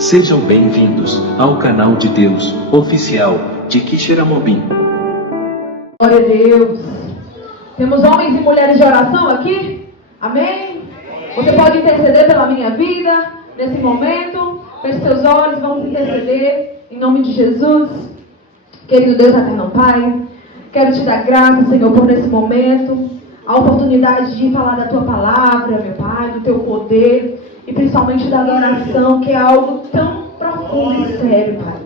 Sejam bem-vindos ao canal de Deus oficial de Quixeramobim. Glória a Deus. Temos homens e mulheres de oração aqui? Amém? Você pode interceder pela minha vida nesse momento. Feche seus olhos, vamos interceder em nome de Jesus. Querido Deus eterno Pai, quero te dar graça, Senhor, por nesse momento, a oportunidade de falar da tua palavra, meu Pai, do teu poder e principalmente da adoração, que é algo tão profundo e sério, Pai.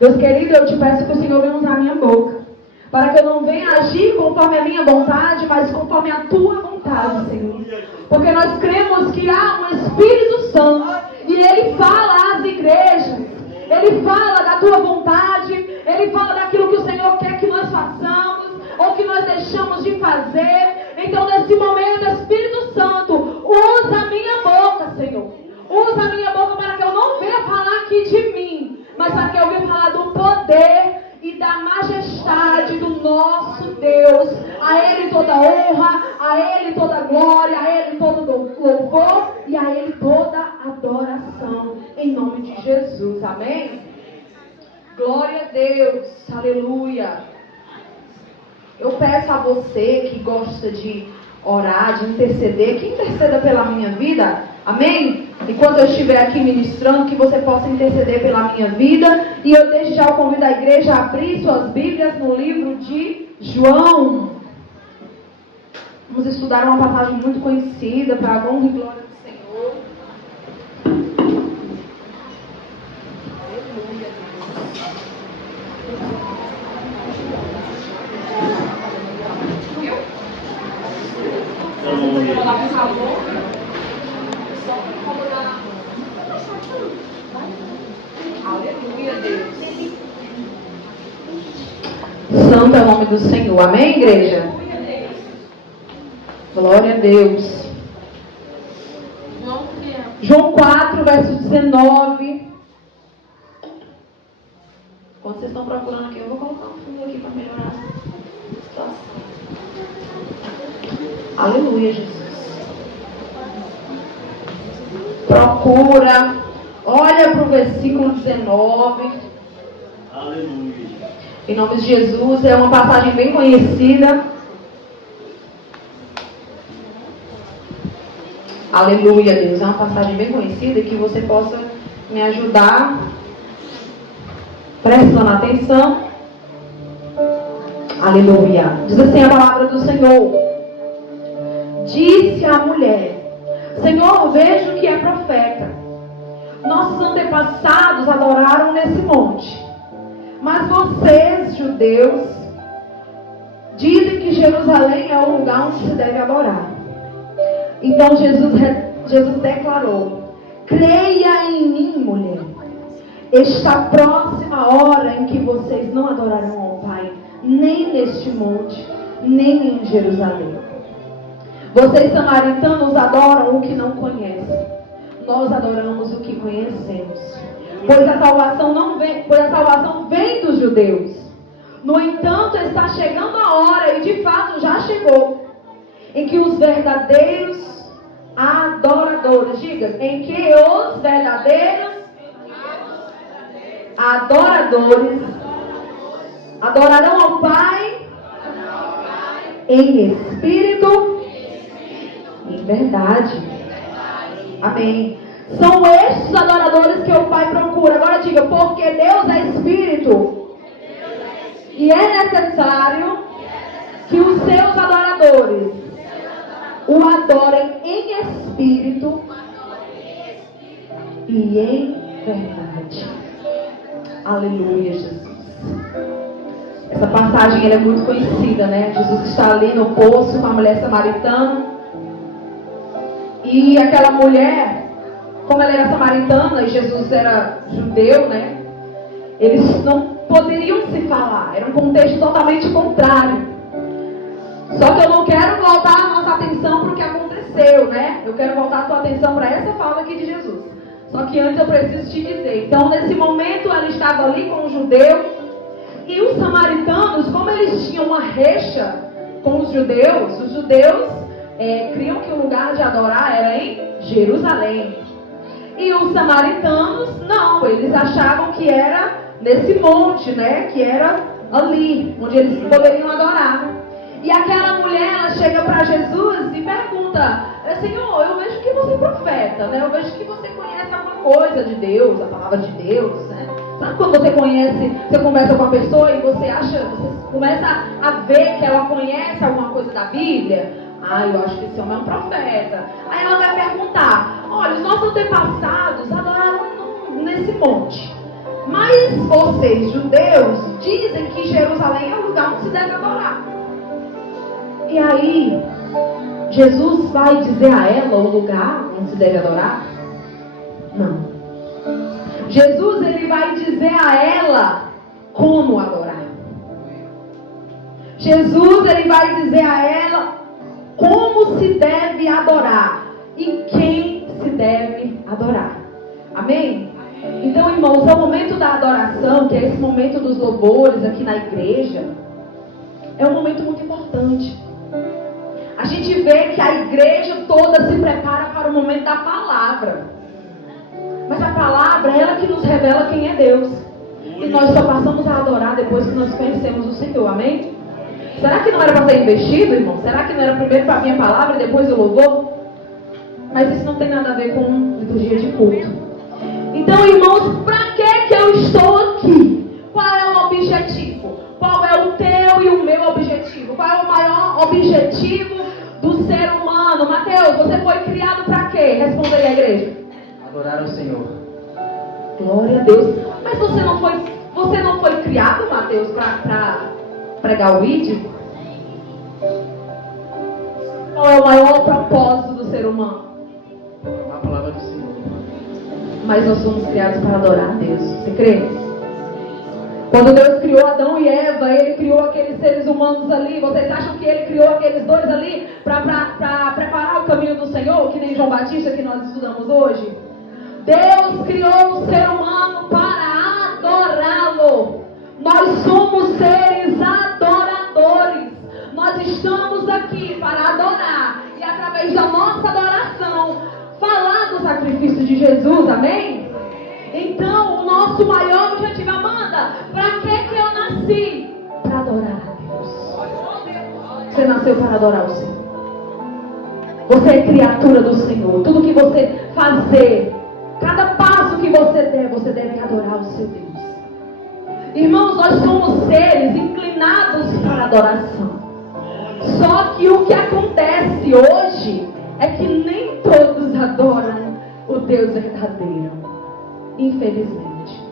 Deus querido, eu te peço que o Senhor venha usar a minha boca, para que eu não venha agir conforme a minha vontade, mas conforme a tua vontade, Senhor. Porque nós cremos que há um Espírito Santo e Ele fala às igrejas, Ele fala da tua vontade, Ele fala daquilo que o Senhor quer que nós façamos ou que nós deixamos de fazer. Então, nesse momento, Espírito Santo, usa a minha boca, Senhor. Usa a minha boca para que eu não venha falar aqui de mim, mas para que eu venha falar do poder e da majestade do nosso Deus. A Ele toda honra, a Ele toda glória, a Ele todo louvor e a Ele toda adoração. Em nome de Jesus, amém? Glória a Deus, aleluia. Eu peço a você que gosta de orar, de interceder, que interceda pela minha vida, amém? Enquanto eu estiver aqui ministrando, que você possa interceder pela minha vida. E eu desde já convido a igreja a abrir suas Bíblias no livro de João. Vamos estudar uma passagem muito conhecida para a honra e glória do Senhor. Aleluia. Vou falar por favor. Aleluia, Deus. Santo é o nome do Senhor. Amém, igreja? Glória a Deus. João 4, verso 19. Quando vocês estão procurando aqui, eu vou colocar um fundo aqui para melhorar a situação. Aleluia, Jesus. Procura. Olha para o versículo 19. Aleluia. Em nome de Jesus. É uma passagem bem conhecida. Aleluia, Deus. É uma passagem bem conhecida que você possa me ajudar prestando atenção. Aleluia. Diz assim a palavra do Senhor. Disse a mulher: Senhor, vejo que é profeta. Nossos antepassados adoraram nesse monte. Mas vocês, judeus, dizem que Jerusalém é o lugar onde se deve adorar. Então Jesus declarou: creia em mim, mulher. Está próxima a hora em que vocês não adorarão ao Pai, nem neste monte, nem em Jerusalém. Vocês samaritanos adoram o que não conhecem. Nós adoramos o que conhecemos. Pois a salvação vem dos judeus. No entanto, está chegando a hora, e de fato já chegou, em que os verdadeiros adoradores, diga, em que os verdadeiros adoradores adorarão ao Pai em espírito e em verdade. Amém. São estes adoradores que o Pai procura. Agora diga, porque Deus é espírito e é necessário que os seus adoradores o adorem em espírito e em verdade. Aleluia, Jesus. Essa passagem ela é muito conhecida, né? Jesus está ali no poço com a mulher samaritana. E aquela mulher, como ela era samaritana e Jesus era judeu, né? Eles não poderiam se falar. Era um contexto totalmente contrário. Só que eu não quero voltar a nossa atenção para o que aconteceu, né? Eu quero voltar a tua atenção para essa fala aqui de Jesus. Só que antes eu preciso te dizer. Então, nesse momento, ela estava ali com o judeu. E os samaritanos, como eles tinham uma rixa com os judeus criam que o lugar de adorar era em Jerusalém. E os samaritanos, não, eles achavam que era nesse monte, né? Que era ali, onde eles poderiam adorar. E aquela mulher, ela chega para Jesus e pergunta: Senhor, eu vejo que você é profeta, né? Eu vejo que você conhece alguma coisa de Deus, a palavra de Deus, né? Sabe quando você conversa com uma pessoa e você começa a ver que ela conhece alguma coisa da Bíblia? Eu acho que esse homem é um profeta. Aí ela vai perguntar: olha, os nossos antepassados adoraram nesse monte, mas vocês, judeus, dizem que Jerusalém é o lugar onde se deve adorar. E aí, Jesus vai dizer a ela o lugar onde se deve adorar? Não. Jesus, ele vai dizer a ela como adorar. Jesus, ele vai dizer a ela como se deve adorar e quem se deve adorar. Amém? Então, irmãos, é o momento da adoração, que é esse momento dos louvores aqui na igreja, é um momento muito importante. A gente vê que a igreja toda se prepara para o momento da palavra. Mas a palavra é ela que nos revela quem é Deus. E nós só passamos a adorar depois que nós conhecemos o Senhor. Amém? Será que não era para ser investido, irmão? Será que não era primeiro para vir a palavra e depois o louvor? Mas isso não tem nada a ver com liturgia de culto. Então, irmãos, para que eu estou aqui? Qual é o objetivo? Qual é o teu e o meu objetivo? Qual é o maior objetivo do ser humano? Mateus, você foi criado para quê? Responda aí a igreja. Adorar o Senhor. Glória a Deus. Mas você não foi criado, Mateus, para pregar o ID? Qual é o maior propósito do ser humano? A palavra do Senhor. Mas nós somos criados para adorar a Deus. Você crê? Quando Deus criou Adão e Eva, Ele criou aqueles seres humanos ali. Vocês acham que Ele criou aqueles dois ali para preparar o caminho do Senhor? Que nem João Batista que nós estudamos hoje? Deus criou o ser humano para adorá-lo. Nós somos seres adoradores. Nós estamos aqui para adorar. E através da nossa adoração, falar do sacrifício de Jesus. Amém? Então, o nosso maior objetivo, Amanda, para que eu nasci? Para adorar a Deus. Você nasceu para adorar o Senhor. Você é criatura do Senhor. Tudo que você fazer, cada passo que você der, você deve adorar o seu Deus. Irmãos, nós somos seres inclinados para a adoração. Só que o que acontece hoje é que nem todos adoram o Deus verdadeiro. Infelizmente.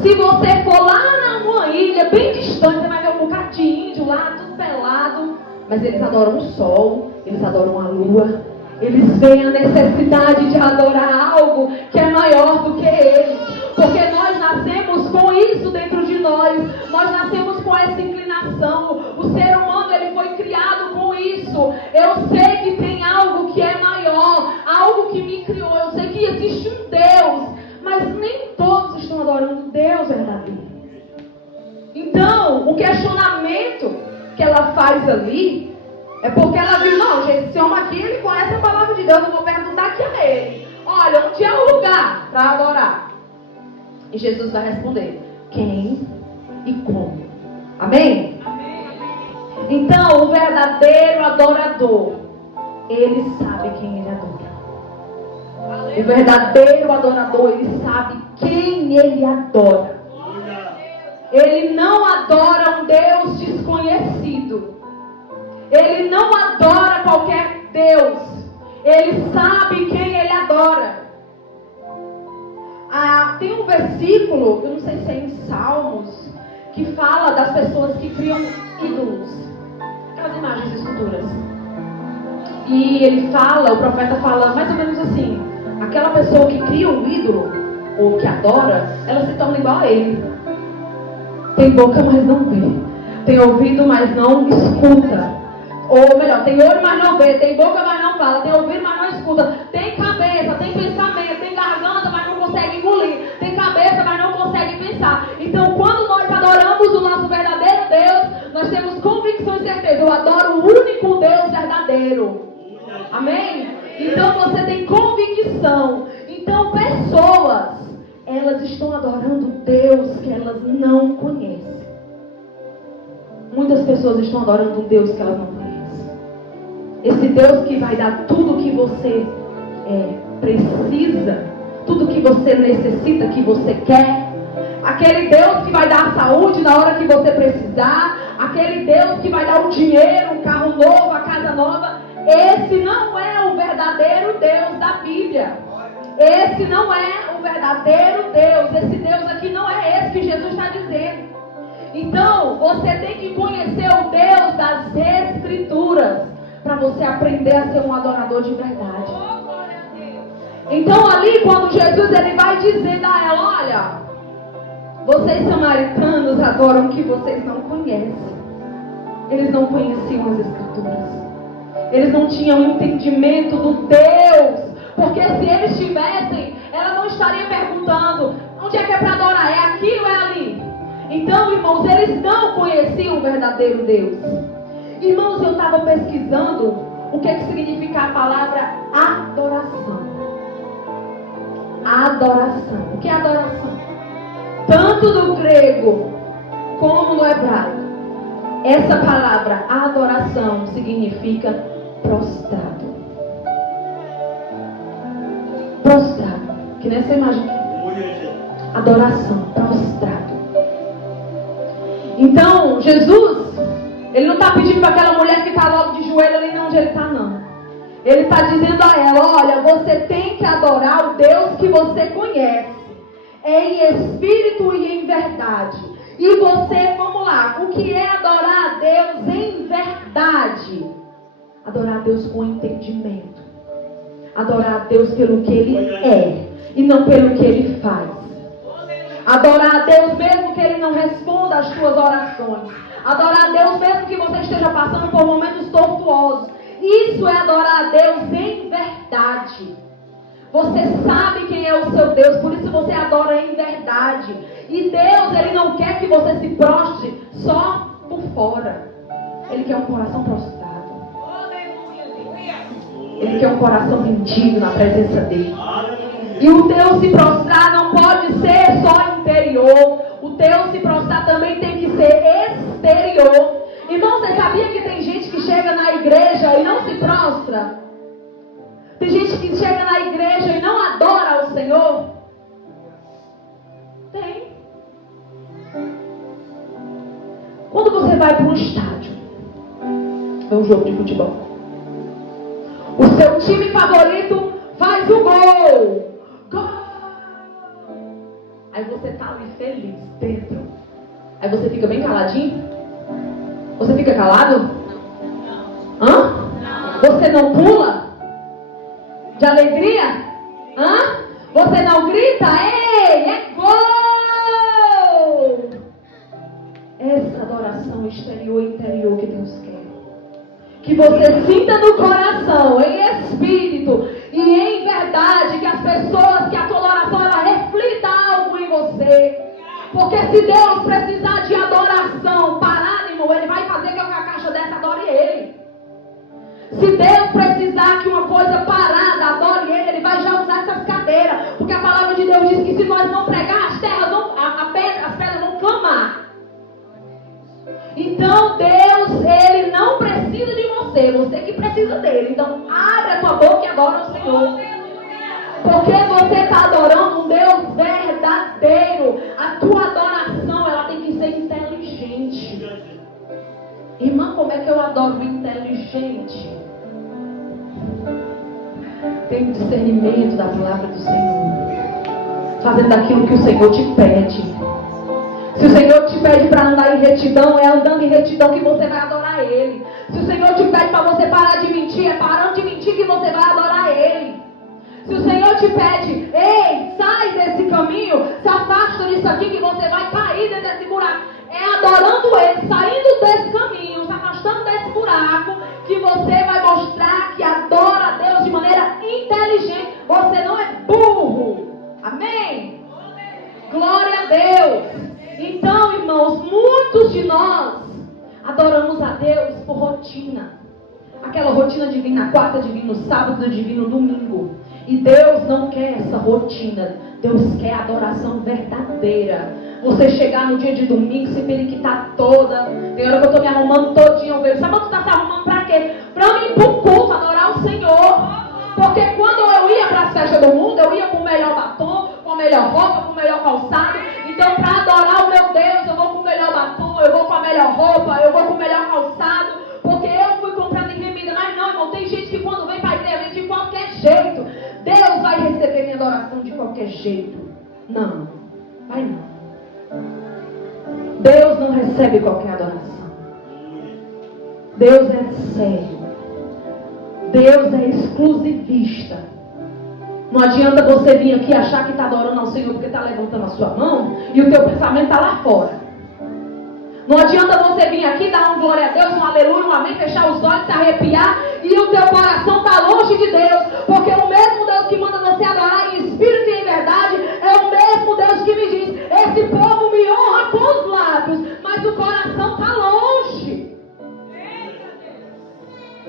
Se você for lá numa ilha bem distante, você vai ver um bocado de índio lá, tudo pelado. Mas eles adoram o sol, eles adoram a lua. Eles veem a necessidade de adorar algo que é maior do que eles. Porque nós nascemos com isso dentro de nós. Nós nascemos com essa inclinação. O ser humano, ele foi criado com isso. Eu sei que tem algo que é maior, algo que me criou. Eu sei que existe um Deus, mas nem todos estão adorando Deus verdadeiro. Então, o questionamento que ela faz ali é porque ela viu: não, gente, esse homem aqui, ele conhece a palavra de Deus, eu vou perguntar aqui a ele: olha, onde é o lugar para adorar? E Jesus vai responder: quem e como. Amém? Então, o verdadeiro adorador, ele sabe quem ele adora. O verdadeiro adorador, ele sabe quem ele adora. Ele não adora um Deus desconhecido. Ele não adora qualquer Deus. Ele sabe quem ele adora. Tem um versículo, eu não sei se é em Salmos, que fala das pessoas que criam ídolos, aquelas imagens e esculturas. E ele fala, o profeta fala mais ou menos assim: aquela pessoa que cria um ídolo, ou que adora, ela se torna igual a ele. Tem boca, mas não vê. Tem ouvido, mas não escuta. Ou melhor, tem olho, mas não vê. Tem boca, mas não fala. Tem ouvido, mas não escuta. Tem cabeça, tem pensamento. Tem garganta, mas não consegue engolir. Tem cabeça, mas não consegue pensar. Então, quando nós adoramos o nosso verdadeiro Deus, nós temos convicção e certeza: eu adoro o único Deus verdadeiro. Amém? Então, você tem convicção. Então, pessoas, elas estão adorando Deus que elas não conhecem. Muitas pessoas estão adorando um Deus que elas não conhecem. Esse Deus que vai dar tudo que você precisa, tudo que você necessita, que você quer. Aquele Deus que vai dar a saúde na hora que você precisar. Aquele Deus que vai dar o dinheiro, um carro novo, a casa nova. Esse não é o verdadeiro Deus da Bíblia. Esse não é o verdadeiro Deus. Esse Deus aqui não é esse que Jesus está dizendo. Então, você tem que conhecer o Deus das Escrituras para você aprender a ser um adorador de verdade. Então, ali, quando Jesus ele vai dizendo a ela, olha, vocês samaritanos adoram o que vocês não conhecem. Eles não conheciam as Escrituras. Eles não tinham entendimento do Deus. Porque se eles tivessem, ela não estaria perguntando onde é que é para adorar, é aqui ou é ali? Então, irmãos, eles não conheciam o verdadeiro Deus. Irmãos, eu estava pesquisando o que significa a palavra adoração. Adoração. O que é adoração? Tanto no grego como no hebraico, essa palavra adoração significa prostrado. Prostrado. Que nessa imagem. Adoração, prostrado. Então, Jesus, ele não está pedindo para aquela mulher ficar logo de joelho ali onde ele está, não. Ele está dizendo a ela, olha, você tem que adorar o Deus que você conhece. Em espírito e em verdade. E você, vamos lá, o que é adorar a Deus em verdade? Adorar a Deus com entendimento. Adorar a Deus pelo que Ele é e não pelo que Ele faz. Adorar a Deus mesmo que Ele não responda às suas orações. Adorar a Deus mesmo que você esteja passando por momentos tortuosos. Isso é adorar a Deus em verdade. Você sabe quem é o seu Deus, por isso você adora em verdade. E Deus, Ele não quer que você se prostre só por fora. Ele quer um coração prostrado. Ele quer um coração rendido na presença dEle. E o teu se prostrar não pode ser só interior. O teu se prostrar também tem que ser exterior. Irmão, você sabia que tem gente que chega na igreja e não se prostra? Tem gente que chega na igreja e não adora ao Senhor? Tem. Quando você vai para um estádio, é um jogo de futebol, o seu time favorito faz o gol. Gol! Aí você tá ali feliz dentro. Aí você fica bem caladinho? Você fica calado? Hã? Você não pula? De alegria? Hã? Você não grita? Ei, é gol! Essa adoração exterior e interior que Deus quer. Que você sinta no coração, em espírito e em verdade, que as pessoas, que a tua oração ela reflita algo em você. Porque se Deus precisar de adoração parada, irmão, Ele vai fazer que a caixa dessa adore Ele. Se Deus precisar que uma coisa parada adore Ele vai já usar essas cadeiras. Porque a palavra de Deus diz que se nós não pregar, as pedras vão clamar. Então Deus, Ele não precisa de você. Você que precisa dEle. Então abre a tua boca e adora o Senhor. Porque você está adorando um Deus verdadeiro. A tua adoração, ela tem que ser inteligente. Irmã, como é que eu adoro o inteligente? Tem discernimento da palavra do Senhor. Fazendo aquilo que o Senhor te pede. Se o Senhor te pede para andar em retidão, é andando em retidão que você vai adorar Ele. Se o Senhor te pede para você parar de mentir, é parando de mentir que você vai adorar Ele. Se o Senhor te pede, ei, sai desse caminho, se afasta disso aqui que você vai cair dentro desse buraco. É adorando Ele, saindo desse caminho, se afastando desse buraco, que você vai mostrar que adora a Deus de maneira inteligente. Você não é burro. Amém? Glória a Deus. Então, irmãos, muitos de nós adoramos a Deus por rotina. Aquela rotina de vir na quarta, de vir no sábado, de vir no domingo. E Deus não quer essa rotina. Deus quer adoração verdadeira. Você chegar no dia de domingo, se periquitar toda. Tem hora que eu estou me arrumando todinha. Eu vejo, sabe, tu está se arrumando para quê? Para eu ir para o culto, adorar o Senhor. Porque quando eu ia para as festas do mundo, eu ia com o melhor batom, com a melhor roupa, com o melhor calçado. Então, para adorar o meu Deus, eu vou com o melhor batom, eu vou com a melhor roupa, eu vou com o melhor calçado. Porque eu fui comprando em remida. Mas não, irmão, tem gente que quando vem para a igreja, vem de qualquer jeito. Deus vai receber minha adoração de qualquer jeito. Não, vai não. Deus não recebe qualquer adoração. Deus é sério. Deus é exclusivista. Não adianta você vir aqui achar que está adorando ao Senhor porque está levantando a sua mão e o teu pensamento está lá fora. Não adianta você vir aqui dar um glória a Deus, um aleluia, um amém, fechar os olhos, se arrepiar e o teu coração está longe de Deus. Porque o mesmo Deus que manda você adorar em espírito e em verdade é o mesmo Deus que me diz: esse povo me honra com os lábios, mas o coração está longe.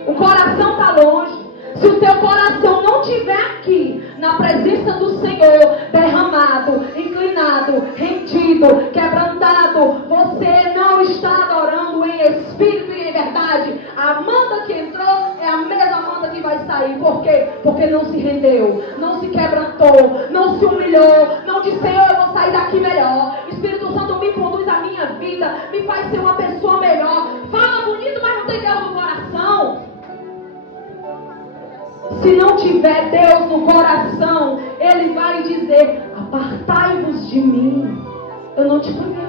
O coração está longe. Se o teu coração não estiver aqui, na presença do Senhor, derramado, inclinado, rendido, quebrantado, você não está adorando em espírito e em verdade. A Amanda que entrou é a mesma Amanda que vai sair. Por quê? Porque não se rendeu, não se quebrantou, não se humilhou, não disse: Senhor, eu vou sair daqui melhor. Espírito Santo, me conduz a minha vida, me faz ser uma pessoa melhor. Fala bonito, mas não tem Deus no coração. Se não tiver Deus no coração, Ele vai dizer: apartai-vos de mim, eu não te conheço.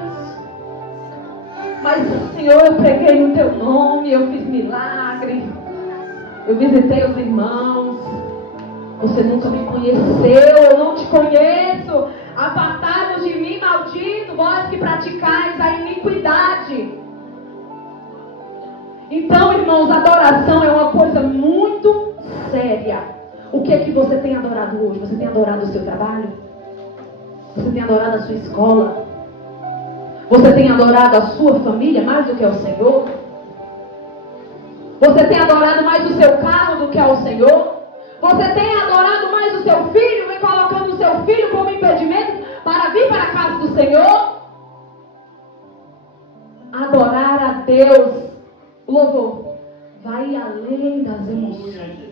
Mas, Senhor, eu preguei no teu nome, eu fiz milagre, eu visitei os irmãos, você nunca me conheceu, eu não te conheço. Apartai-vos de mim, maldito, vós que praticais a iniquidade. Então, irmãos, adoração é uma coisa muito séria. O que é que você tem adorado hoje? Você tem adorado o seu trabalho? Você tem adorado a sua escola? Você tem adorado a sua família mais do que ao Senhor? Você tem adorado mais o seu carro do que ao Senhor? Você tem adorado mais o seu filho, vem colocando o seu filho como impedimento para vir para a casa do Senhor? Adorar a Deus, o louvor, vai além das emoções.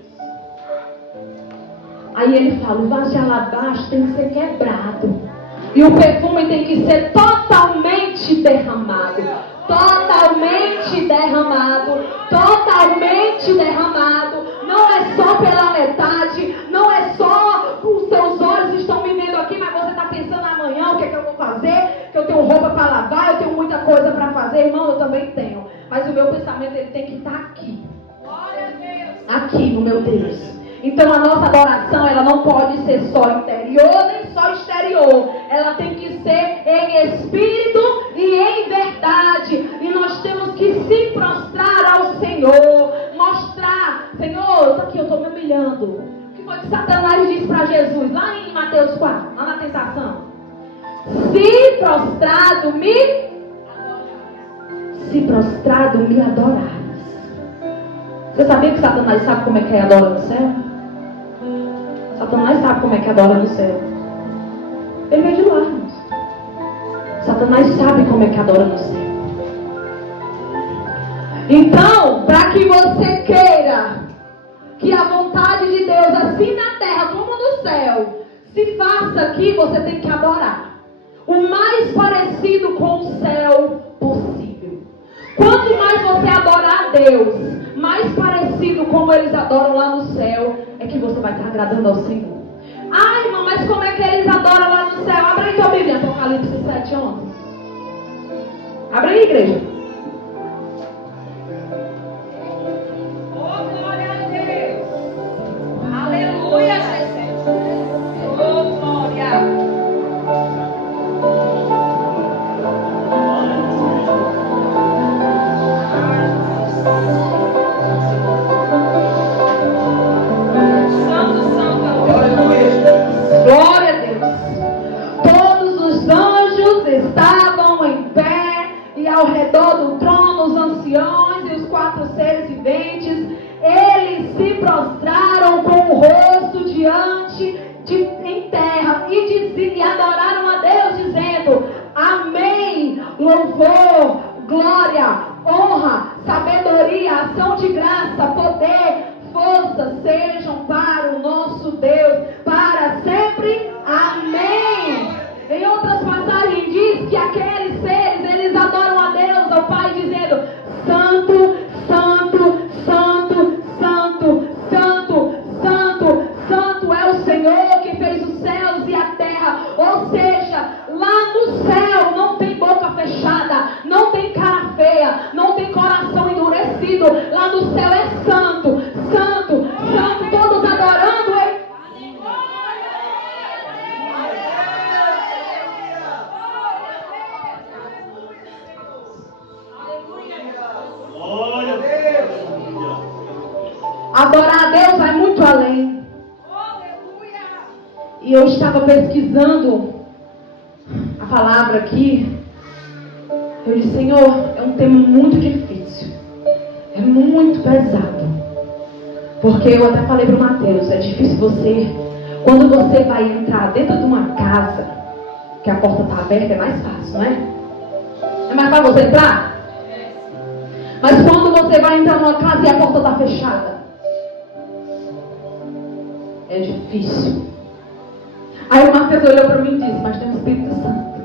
Aí ele fala: o vaso de alabastro tem que ser quebrado. E o perfume tem que ser totalmente derramado. Totalmente derramado. Totalmente derramado. Não é só pela metade. Não é só os seus olhos estão me vendo aqui, mas você está pensando amanhã o que é que eu vou fazer. Que eu tenho roupa para lavar, eu tenho muita coisa para fazer. Irmão, eu também tenho. Mas o meu pensamento ele tem que estar aqui. Aqui no meu Deus. Então a nossa adoração, ela não pode ser só interior nem só exterior. Ela tem que ser em espírito e em verdade. E nós temos que se prostrar ao Senhor. Mostrar: Senhor, estou aqui, eu estou me humilhando. O que foi que Satanás disse para Jesus lá em Mateus 4, lá na tentação? Se prostrado me adorares. Você sabia que Satanás sabe como é que adora no céu? Satanás sabe como é que adora no céu. Ele veio de lá, irmãos. Satanás sabe como é que adora no céu. Então, para que você queira que a vontade de Deus, assim na terra como no céu, se faça aqui, você tem que adorar o mais parecido com o céu possível. Quanto mais você adorar a Deus, mais parecido como eles adoram lá no céu, é que você vai estar agradando ao Senhor. Ah, irmão, mas como é que eles adoram lá no céu? Abre aí tua Bíblia, Apocalipse 7:11. Abre aí, igreja. Oh, glória a Deus. Aleluia, Jesus. Oh, glória. Glória a Deus. Todos os anjos estavam em pé e ao redor do trono os anciões e os 4 seres viventes. Eles se prostraram com o rosto diante haste em terra e adoraram a Deus, dizendo: amém, louvor, glória, honra, sabedoria, ação de graça, poder, força sejam para o nosso Deus, para sempre. Amém. Em outras passagens diz que aqueles seres, eles adoram a Deus, ao Pai, dizendo: santo, santo, santo, santo, santo, santo, santo é o Senhor que fez os céus e a terra. Ou seja, lá no céu não tem boca fechada, não tem cara feia, não tem coração endurecido. Lá no céu é santo, santo, santo, todos adorando Ele. Glória a Deus. Adorar a Deus vai muito além. E eu estava pesquisando a palavra aqui. Eu disse: Senhor, é um tema muito difícil. É muito pesado. Porque eu até falei para o Mateus: é difícil você, quando você vai entrar dentro de uma casa, que a porta está aberta, é mais fácil, não é? É mais fácil você entrar? Mas quando você vai entrar numa casa e a porta está fechada, é difícil. Aí o Mateus olhou para mim e disse: mas tem o Espírito Santo.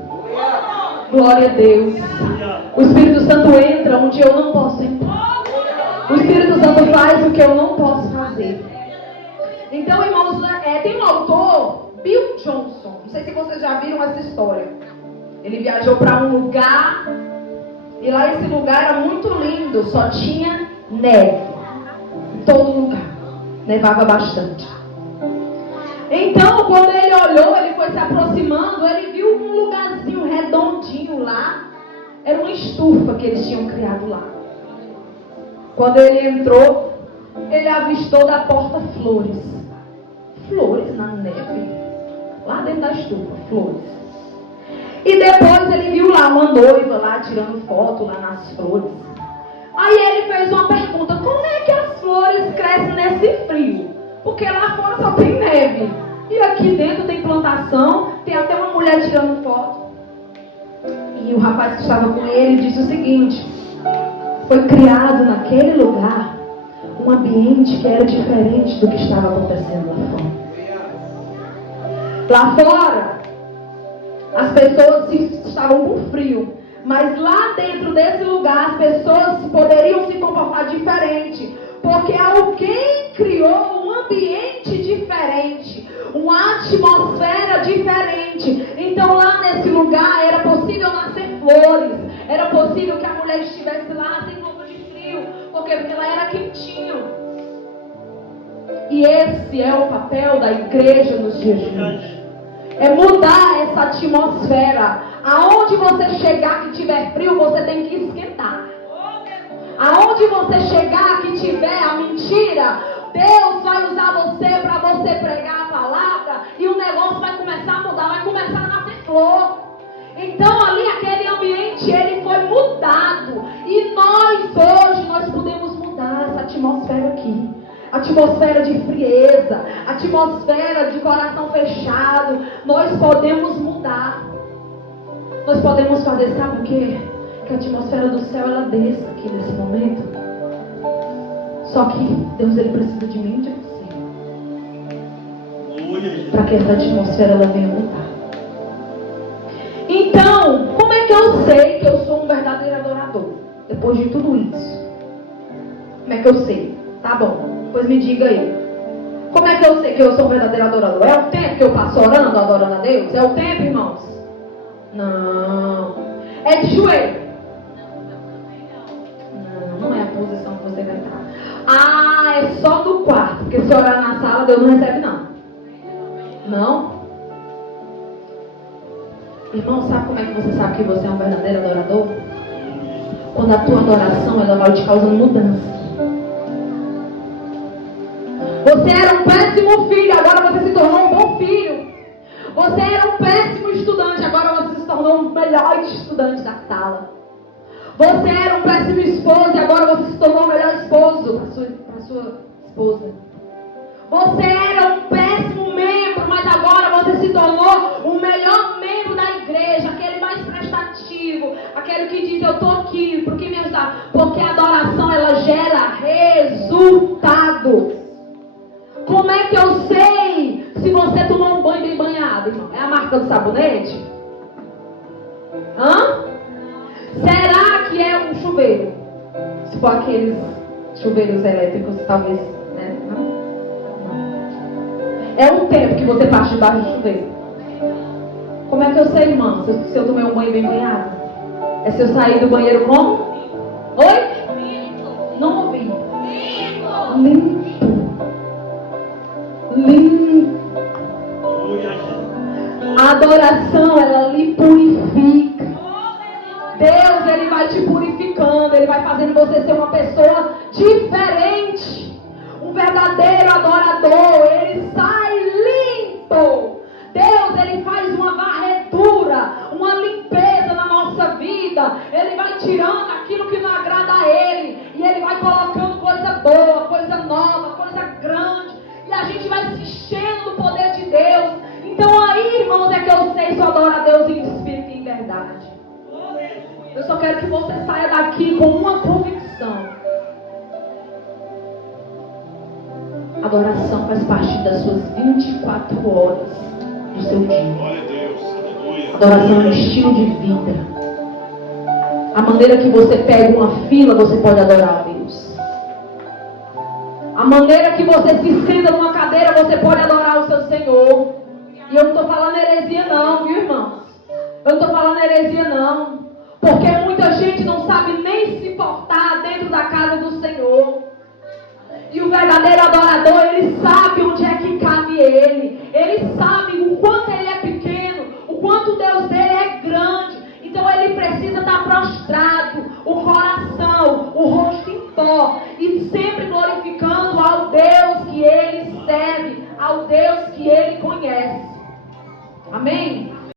Glória a Deus. O Espírito Santo entra onde eu não posso entrar. O Espírito Santo faz o que eu não posso fazer. Então, irmãos, tem um autor, Bill Johnson. Não sei se vocês já viram essa história. Ele viajou para um lugar, e lá esse lugar era muito lindo, só tinha neve em todo lugar. Nevava bastante. Então, quando ele olhou, ele foi se aproximando, ele viu um lugarzinho redondinho lá. Era uma estufa que eles tinham criado lá. Quando ele entrou, ele avistou da porta flores. Flores na neve. Lá dentro da estufa, flores. E depois ele viu lá uma noiva lá tirando foto lá nas flores. Aí ele fez uma pergunta: como é que as flores crescem nesse frio? Porque lá fora só tem neve. E aqui dentro tem plantação, tem até uma mulher tirando foto. E o rapaz que estava com ele disse o seguinte: foi criado naquele lugar um ambiente que era diferente do que estava acontecendo lá fora. Lá fora, as pessoas estavam com frio. Mas lá dentro desse lugar, as pessoas poderiam se comportar diferente. Porque alguém criou um ambiente diferente, uma atmosfera diferente. Então lá nesse lugar era possível nascer flores. Era possível que a mulher estivesse lá sem roupa de frio, porque ela era quentinho. E esse é o papel da igreja nos dias de hoje. É mudar essa atmosfera. Aonde você chegar que tiver frio, você tem que esquentar. Aonde você chegar que tiver a mentira, Deus vai usar você para você pregar a palavra e o negócio vai começar a mudar, vai começar a nascer flor. Então ali aquele ambiente, ele foi mudado. E nós podemos mudar essa atmosfera aqui. Atmosfera de frieza, atmosfera de coração fechado. Nós podemos mudar. Nós podemos fazer, sabe o quê? Que a atmosfera do céu, ela desça aqui nesse momento. Só que Deus, ele precisa de mim e de você, para que essa atmosfera ela venha mudar. Então, como é que eu sei que eu sou um verdadeiro adorador? Depois de tudo isso, como é que eu sei? Tá bom, pois me diga aí. Como é que eu sei que eu sou um verdadeiro adorador? É o tempo que eu passo orando, adorando a Deus? É o tempo, irmãos? Não. É de joelho? Não é a posição que você vai estar. Ah, é só no quarto. Porque se orar na sala, Deus não recebe, não. Não? Irmão, sabe como é que você sabe que você é um verdadeiro adorador? Quando a tua adoração, ela vai te causando mudança. Você era um péssimo filho, agora você se tornou um bom filho. Você era um péssimo estudante, agora você se tornou um melhor estudante da sala. Você era um péssimo esposo e agora você se tornou o melhor esposo para sua esposa. Você era um péssimo membro É a marca do sabonete? Hã? Será que é um chuveiro? Se for aqueles chuveiros elétricos, talvez, né? Não. É um tempo que você passa debaixo do chuveiro. Como é que eu sei, irmã? Se eu tomei um banho bem banhado? É se eu sair do banheiro como? Oi? Não ouvi. Limpo. A adoração, ela lhe purifica. Deus, Ele vai te purificando. Ele vai fazendo você ser uma pessoa diferente. Um verdadeiro adorador. Ele sai limpo. Deus, Ele faz uma varredura, uma limpeza na nossa vida. Ele vai tirando aquilo que não agrada a Ele. E Ele vai colocando coisa boa, coisa nova, coisa grande. E a gente vai se enchendo do poder de Deus. Então aí, irmãos, é que eu sei se eu adoro a Deus em espírito e em verdade. Eu só quero que você saia daqui com uma convicção. Adoração faz parte das suas 24 horas do seu dia. Adoração é um estilo de vida. A maneira que você pega uma fila, você pode adorar a Deus. A maneira que você se senta numa cadeira, você pode adorar o seu Senhor. E eu não estou falando heresia não, viu, irmãos? Eu não estou falando heresia não. Porque muita gente não sabe nem se portar dentro da casa do Senhor. E o verdadeiro adorador, ele sabe onde é que cabe ele. Ele sabe o quanto ele é pequeno, o quanto Deus dele é grande. Então ele precisa estar prostrado, o coração, o rosto em pó. E sempre glorificando ao Deus que ele serve, ao Deus que ele conhece. Amém?